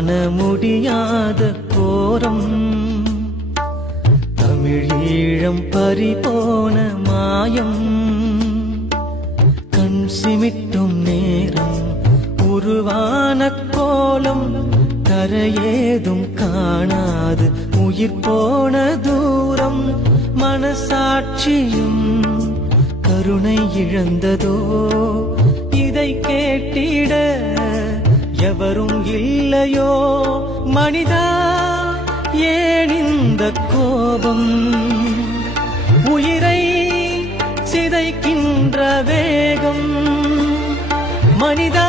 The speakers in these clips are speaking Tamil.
காண முடியாத கோரம். தமிழீழம் பறிபோன மாயம். கண் சிமிட்டும் நேரம் உருவான கோலம். கரையேதும் காணாது உயிர் போன தூரம். மனசாட்சியும் கருணை இழந்ததோ? இதை கேட்டிட எவரும் இல்லையோ? மனிதா ஏன் இந்த கோபம்? உயிரை சிதைக்கின்ற வேகம். மனிதா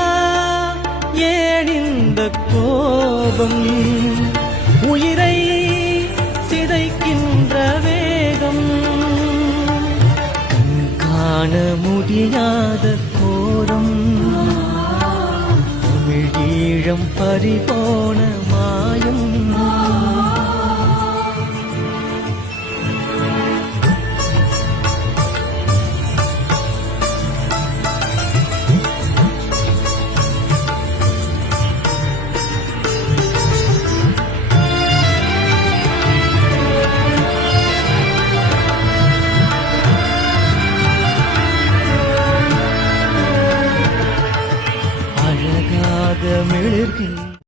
ஏன் இந்த கோபம்? உயிரை சிதைக்கின்ற வேகம். காண முடியாத கோரம் ஈழம் பறிபோன